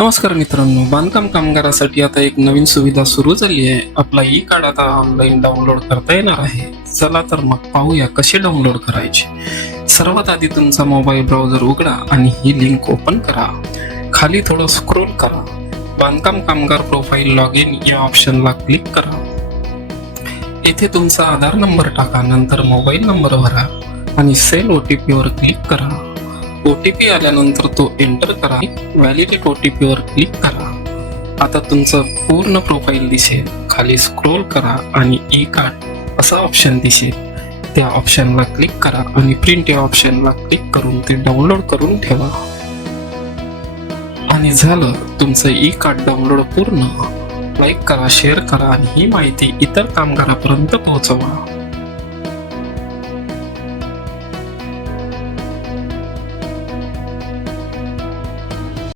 नमस्कार मित्रांनो बांधकाम कामगारासाठी आता एक नवीन सुविधा सुरू झाली आहे. आपला ई कार्ड आता ऑनलाईन डाउनलोड करता येणार आहे. चला तर मग पाहूया कसे डाउनलोड करायचे. सर्वात आधी तुमचा मोबाईल ब्राउझर उघडा आणि ही लिंक ओपन करा. खाली थोडं स्क्रोल करा. बांधकाम कामगार प्रोफाईल लॉग इन या ऑप्शनला क्लिक करा. येथे तुमचा आधार नंबर टाका नंतर मोबाईल नंबर भरा आणि सेल ओ टी पीवर क्लिक करा. ओ टी पी आल्यानंतर तो एंटर करा व्हॅलिडेट ओ टी पीवर क्लिक करा. आता तुमचं पूर्ण प्रोफाईल दिसेल. खाली स्क्रोल करा आणि ई कार्ड असा ऑप्शन दिसेल. त्या ऑप्शनला क्लिक करा आणि प्रिंट या ऑप्शनला क्लिक करून ते डाउनलोड करून ठेवा. आणि झालं. तुमचं ई कार्ड डाउनलोड पूर्ण. लाईक करा शेअर करा आणि ही माहिती इतर कामगारापर्यंत पोहोचवा.